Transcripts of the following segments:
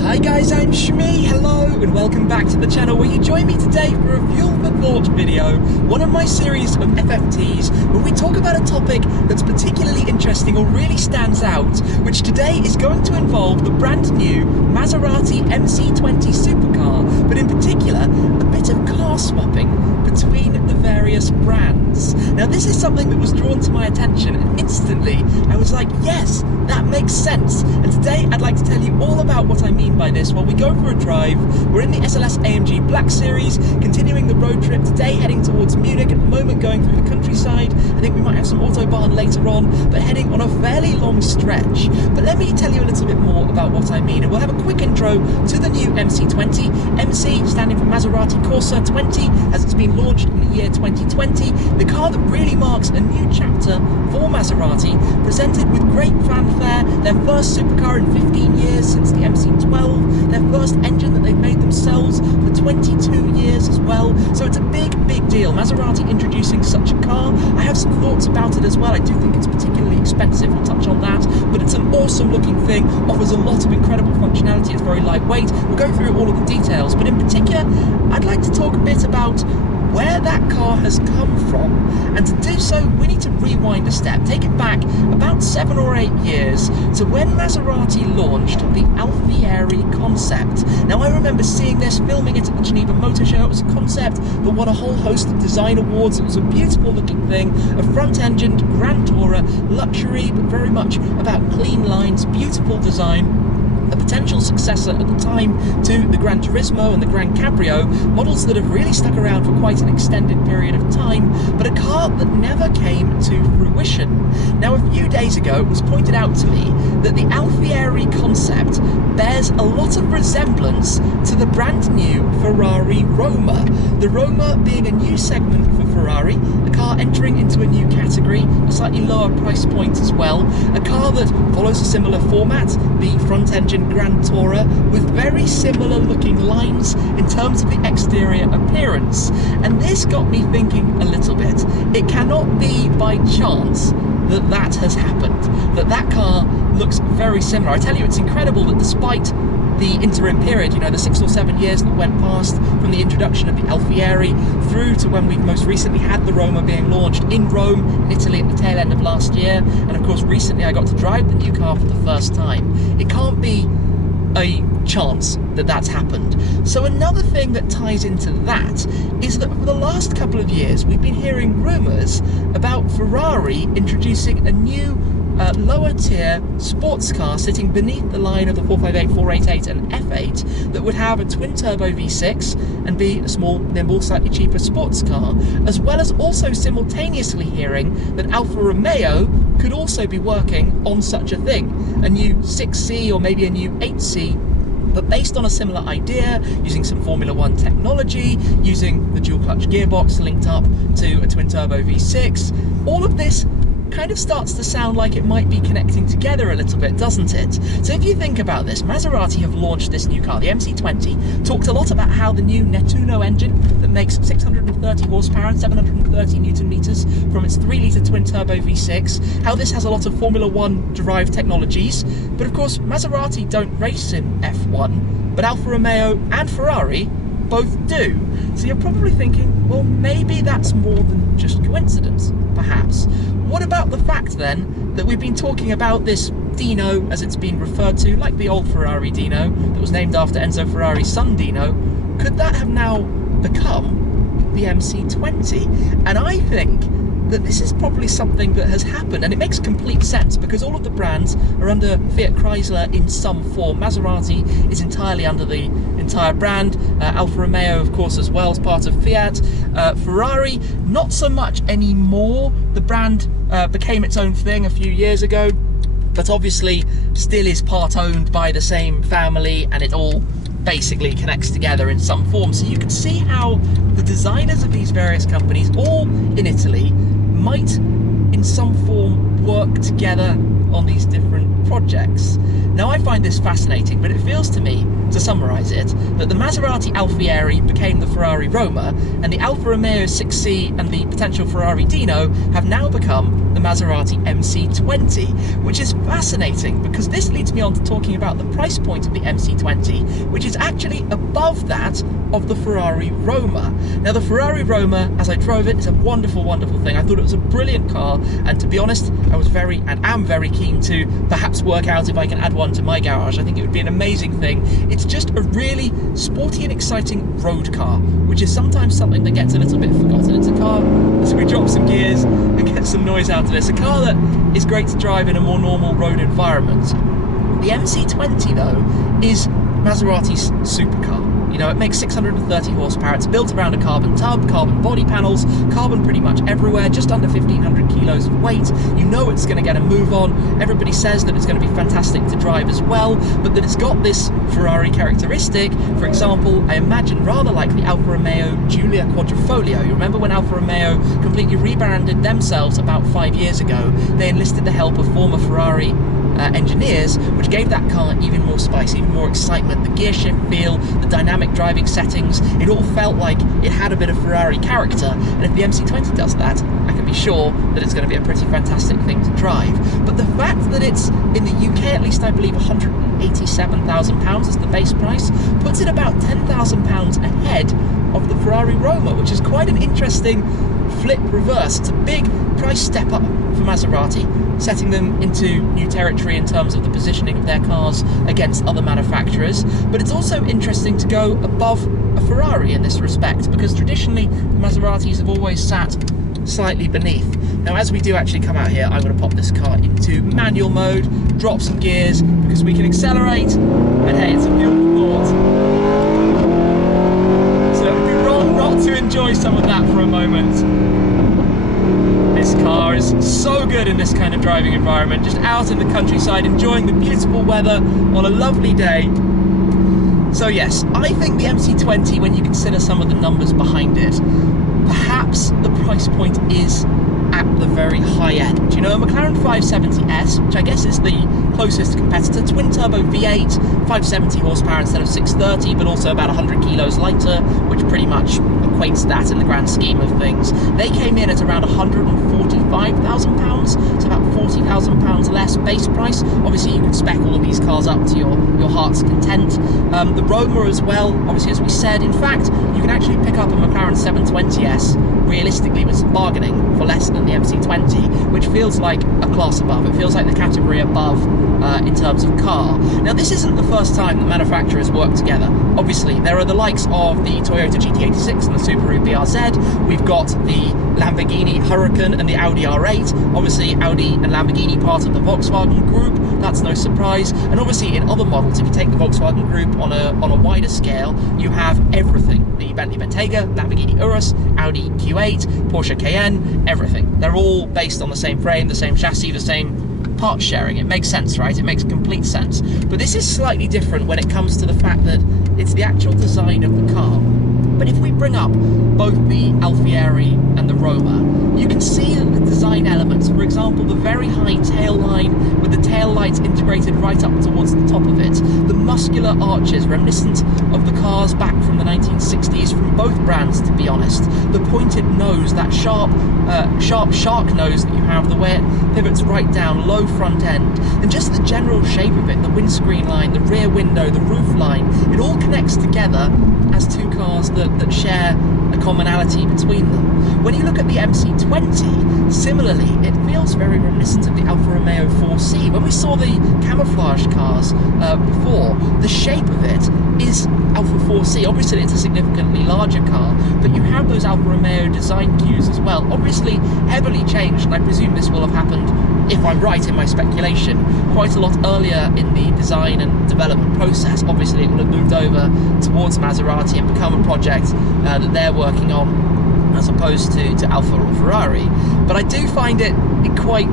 Hi guys, I'm Shmi, hello and welcome back to the channel where you join me today for a Fuel for Thought video, one of my series of FFTs where we talk about a topic that's particularly interesting or really stands out, which today is going to involve the brand new Maserati MC20 supercar, but in particular a bit of car swapping between the various brands. Now this is something that was drawn to my attention and instantly I was like, yes, that makes sense. And today I'd like to tell you all about what I mean by this while we go for a drive. We're in the SLS AMG Black Series, continuing the road trip today, heading towards Munich, at the moment going through the countryside. I think we might have some autobahn later on, but heading on a fairly long stretch. But let me tell you a little bit more about what I mean, and we'll have a quick intro to the new MC20. MC standing for Maserati Corse 20, as it's been launched in the year 2020, the car that really marks a new chapter for Maserati, presented with great fanfare, their first supercar in 15 years since the MC12, their first engine that they've made themselves for 22 years as well, so it's a big deal. Maserati introducing such a car. I have some thoughts about it as well. I do think it's particularly expensive, we'll touch on that, but it's an awesome looking thing, offers a lot of incredible functionality, it's very lightweight. We'll go through all of the details, but in particular, I'd like to talk a bit about where that car has come from, and to do so we need to rewind a step, take it back about 7 or 8 years to when Maserati launched the Alfieri concept. Now I remember seeing this, filming it at the Geneva Motor Show. It was a concept that won a whole host of design awards. It was a beautiful looking thing, a front-engined Grand Tourer, luxury but very much about clean lines, beautiful design. A potential successor at the time to the Gran Turismo and the Gran Cabrio, models that have really stuck around for quite an extended period of time, but a car that never came to fruition. Now a few days ago it was pointed out to me that the Alfieri concept bears a lot of resemblance to the brand new Ferrari Roma. The Roma being a new segment for Ferrari, a car entering into a new category, a slightly lower price point as well, a car that follows a similar format, the front-engine Grand Tourer, with very similar looking lines in terms of the exterior appearance. And this got me thinking a little bit. It cannot be by chance that that has happened, that car looks very similar. I tell you, it's incredible that despite the interim period, you know, the 6 or 7 years that went past from the introduction of the Alfieri through to when we've most recently had the Roma being launched in Rome, in Italy at the tail end of last year, and of course recently I got to drive the new car for the first time. It can't be a chance that that's happened. So another thing that ties into that is that for the last couple of years we've been hearing rumours about Ferrari introducing a new lower tier sports car sitting beneath the line of the 458, 488 and F8 that would have a twin turbo V6 and be a small, nimble, slightly cheaper sports car, as well as also simultaneously hearing that Alfa Romeo could also be working on such a thing, a new 6C or maybe a new 8C, but based on a similar idea, using some Formula 1 technology, using the dual clutch gearbox linked up to a twin turbo V6. All of this kind of starts to sound like it might be connecting together a little bit, doesn't it? So if you think about this, Maserati have launched this new car, the MC20, talked a lot about how the new Nettuno engine that makes 630 horsepower and 730 newton meters from its 3-litre twin-turbo V6, how this has a lot of Formula 1 derived technologies, but of course Maserati don't race in F1, but Alfa Romeo and Ferrari both do. So you're probably thinking, well, maybe that's more than just coincidence, perhaps. What about the fact then that we've been talking about this Dino, as it's been referred to, like the old Ferrari Dino that was named after Enzo Ferrari's son Dino? Could that have now become the MC20? And I think that this is probably something that has happened, and it makes complete sense because all of the brands are under Fiat Chrysler in some form. Maserati is entirely under the entire brand, Alfa Romeo of course as well as part of Fiat, Ferrari not so much anymore. The brand became its own thing a few years ago, but obviously still is part owned by the same family, and it all basically connects together in some form. So you can see how the designers of these various companies, all in Italy, might in some form work together on these different projects. Now I find this fascinating, but it feels to me to summarise it, that the Maserati Alfieri became the Ferrari Roma, and the Alfa Romeo 6C and the potential Ferrari Dino have now become the Maserati MC20, which is fascinating because this leads me on to talking about the price point of the MC20, which is actually above that of the Ferrari Roma. Now, the Ferrari Roma, as I drove it, is a wonderful, wonderful thing. I thought it was a brilliant car, and to be honest, I was very, and am very keen to perhaps work out if I can add one to my garage. I think it would be an amazing thing. It's just a really sporty and exciting road car, which is sometimes something that gets a little bit forgotten. It's a car, as we drop some gears and get some noise out of it, it's a car that is great to drive in a more normal road environment. The MC20, though, is Maserati's supercar. You know, it makes 630 horsepower, it's built around a carbon tub, carbon body panels, carbon pretty much everywhere, just under 1,500 kilos of weight. You know it's going to get a move on. Everybody says that it's going to be fantastic to drive as well, but that it's got this Ferrari characteristic. For example, I imagine rather like the Alfa Romeo Giulia Quadrifoglio. You remember when Alfa Romeo completely rebranded themselves about 5 years ago? They enlisted the help of former Ferrari engineers, which gave that car even more spice, even more excitement. The gear shift feel, the dynamic driving settings, it all felt like it had a bit of Ferrari character, and if the MC20 does that, I can be sure that it's going to be a pretty fantastic thing to drive. But the fact that it's, in the UK at least, I believe £187,000 is the base price, puts it about £10,000 ahead of the Ferrari Roma, which is quite an interesting flip reverse. It's a big price step up for Maserati, setting them into new territory in terms of the positioning of their cars against other manufacturers. But it's also interesting to go above a Ferrari in this respect, because traditionally the Maseratis have always sat slightly beneath. Now, as we do actually come out here, I'm going to pop this car into manual mode, drop some gears, because we can accelerate, and hey, it's a beautiful thought. So it would be wrong not to enjoy some of that for a moment. This car is so good in this kind of driving environment, just out in the countryside, enjoying the beautiful weather on a lovely day. So yes, I think the MC20, when you consider some of the numbers behind it, perhaps the price point is at the very high end. You know, a McLaren 570S, which I guess is the closest competitor, twin-turbo V8, 570 horsepower instead of 630, but also about 100 kilos lighter, which pretty much equates that in the grand scheme of things. They came in at around £145,000, so about £40,000 less base price. Obviously, you can spec all of these cars up to your heart's content. The Roma as well, obviously, as we said. In fact, you can actually pick up a McLaren 720S realistically with some bargaining for less than the MC20, which feels like a class above. It feels like the category above in terms of car. Now, this isn't the first time that manufacturers work together. Obviously, there are the likes of the Toyota GT86 and the Subaru BRZ. We've got the Lamborghini Huracan and the Audi R8. Obviously, Audi and Lamborghini part of the Volkswagen Group. That's no surprise. And obviously, in other models, if you take the Volkswagen Group on a wider scale, you have everything. The Bentley Bentayga, Lamborghini Urus, Audi Q8, Porsche Cayenne, everything. They're all based on the same frame, the same chassis, the same part sharing. It makes sense, right? It makes complete sense. But this is slightly different when it comes to the fact that it's the actual design of the car. But if we bring up both the Alfieri and the Roma, you can see that the design elements, for example, the very high tail line with the tail lights integrated right up towards the top of it, the muscular arches reminiscent of the cars back from the 1960s from both brands, to be honest, the pointed nose, that sharp shark nose that you have, the way it pivots right down, low front end, and just the general shape of it, the windscreen line, the rear window, the roof line, it all connects together as two cars that share a commonality between them. When you look at the MC20, similarly, it feels very reminiscent of the Alfa Romeo 4C. When we saw the camouflage cars before, the shape of it is Alfa 4C. Obviously, it's a significantly larger car, but you have those Alfa Romeo design cues as well. Obviously, heavily changed, and I presume this will have happened, if I'm right in my speculation, quite a lot earlier in the design and development process. Obviously, it will have moved over towards Maserati and become a project that they're working on, as opposed to Alfa or Ferrari. But I do find it quite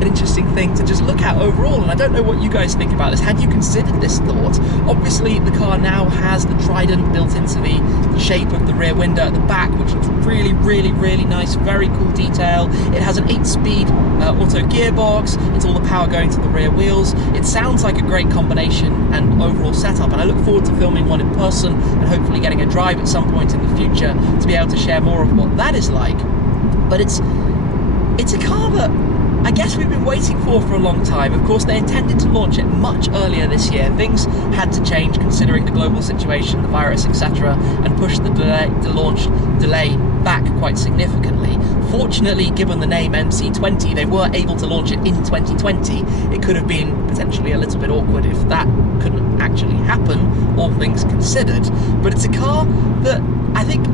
an interesting thing to just look at overall, and I don't know what you guys think about this. Had you considered this thought? Obviously the car now has the trident built into the shape of the rear window at the back, which looks really, really, really nice, very cool detail. It has an 8-speed auto gearbox. It's all the power going to the rear wheels. It sounds like a great combination and overall setup, and I look forward to filming one in person and hopefully getting a drive at some point in the future to be able to share more of what that is like. But it's a car that I guess we've been waiting for a long time. Of course, they intended to launch it much earlier this year. Things had to change considering the global situation, the virus, etc., and pushed the launch delay back quite significantly. Fortunately, given the name MC20, they were able to launch it in 2020. It could have been potentially a little bit awkward if that couldn't actually happen, all things considered. But it's a car that I think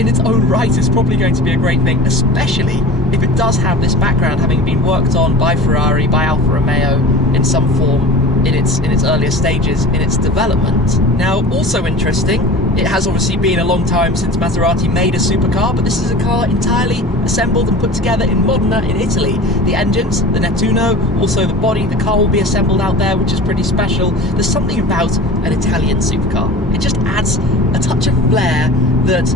in its own right is probably going to be a great thing, especially if it does have this background having been worked on by Ferrari, by Alfa Romeo in some form in its earlier stages in its development. Now, also interesting, it has obviously been a long time since Maserati made a supercar, but this is a car entirely assembled and put together in Modena in Italy. The engines, the Nettuno, also the body, the car will be assembled out there, which is pretty special. There's something about an Italian supercar. It just adds a touch of flair that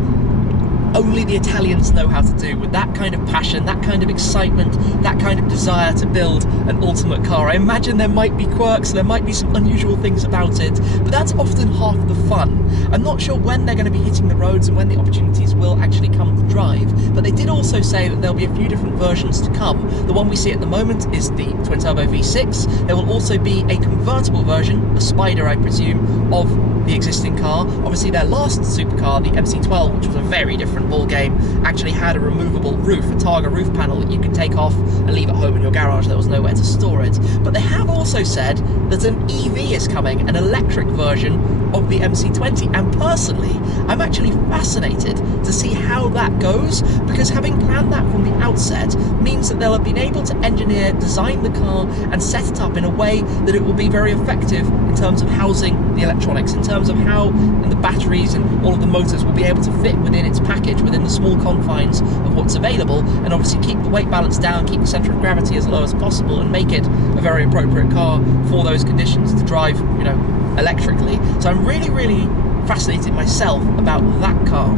only the Italians know how to do, with that kind of passion, that kind of excitement, that kind of desire to build an ultimate car. I imagine there might be quirks, there might be some unusual things about it, but that's often half the fun. I'm not sure when they're going to be hitting the roads and when the opportunities will actually come to drive, but they did also say that there'll be a few different versions to come. The one we see at the moment is the twin-turbo V6. There will also be a convertible version, a Spider I presume, of the existing car. Obviously their last supercar, the MC12, which was a very different ball game, actually had a removable roof, a Targa roof panel that you could take off and leave at home in your garage. There was nowhere to store it. But they have also said that an EV is coming, an electric version of the MC20, and personally I'm actually fascinated to see how that goes, because having planned that from the outset means that they'll have been able to engineer, design the car and set it up in a way that it will be very effective in terms of housing the electronics, in terms of how the batteries and all of the motors will be able to fit within its package, within the small confines of what's available, and obviously keep the weight balance down, keep the centre of gravity as low as possible, and make it a very appropriate car for those conditions to drive, you know, electrically. So I'm really, really fascinated myself about that car.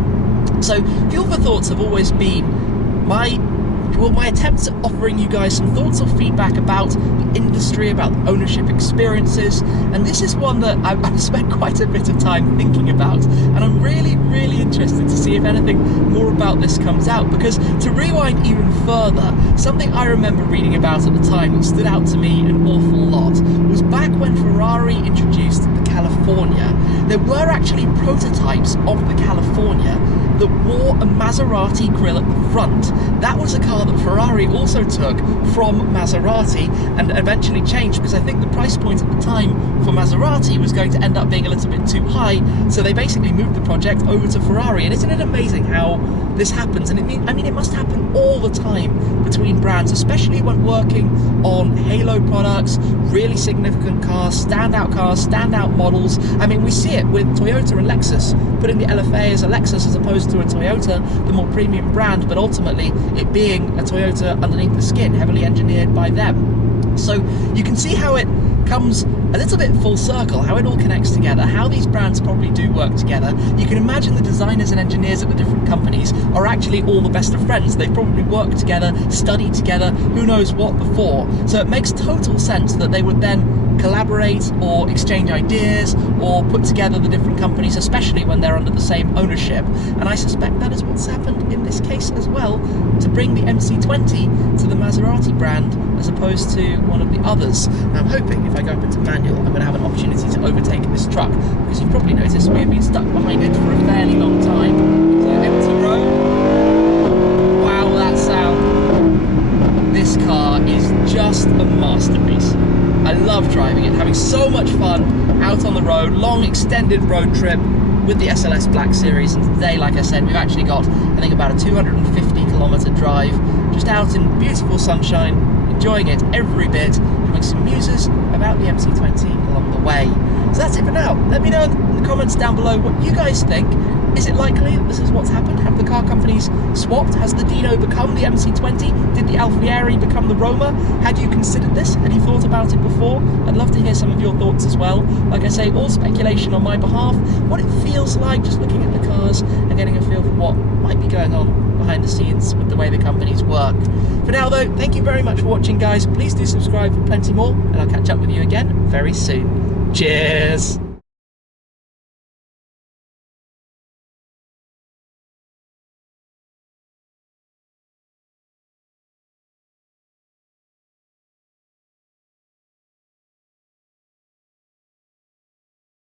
So Fuel for Thoughts have always been my attempts at offering you guys some thoughts or feedback about the industry, about ownership experiences, and this is one that I've spent quite a bit of time thinking about, and I'm really, really interested to see if anything more about this comes out, because to rewind even further, something I remember reading about at the time that stood out to me an awful lot was back when Ferrari introduced the California. There were actually prototypes of the California that wore a Maserati grille at the front. That was a car that Ferrari also took from Maserati and eventually changed, because I think the price point at the time for Maserati was going to end up being a little bit too high, so they basically moved the project over to Ferrari. And isn't it amazing how this happens? And it must happen all the time between brands, especially when working on halo products, really significant cars, standout models. I mean, we see it with Toyota and Lexus, putting the LFA as a Lexus as opposed to a Toyota, the more premium brand, but ultimately it being a Toyota underneath the skin, heavily engineered by them. So you can see how it comes a little bit full circle, how it all connects together, how these brands probably do work together. You can imagine the designers and engineers at the different companies are actually all the best of friends. They've probably worked together, studied together, who knows what before. So it makes total sense that they would then collaborate or exchange ideas or put together the different companies, especially when they're under the same ownership. And I suspect that is what's happened in this case as well, to bring the MC20 to the Maserati brand as opposed to one of the others. And I'm hoping if I go up into manual, I'm going to have an opportunity to overtake this truck, because you've probably noticed we have been stuck behind it for a fairly long time. So empty road. Wow, that sound. This car is just a masterpiece. I love driving it, having so much fun out on the road, long extended road trip with the SLS Black Series. And today, like I said, we've actually got, I think, about a 250 kilometre drive, just out in beautiful sunshine, enjoying it every bit, having some muses about the MC20 along the way. So that's it for now. Let me me know in the comments down below what you guys think. Is it likely that this is what's happened? Have the car companies swapped? Has the Dino become the MC20? Did the Alfieri become the Roma? Had you considered this? Had you thought about it before? I'd love to hear some of your thoughts as well. Like I say, all speculation on my behalf. What it feels like just looking at the cars and getting a feel for what might be going on behind the scenes with the way the companies work. For now though, thank you very much for watching, guys. Please do subscribe for plenty more, and I'll catch up with you again very soon. Cheers!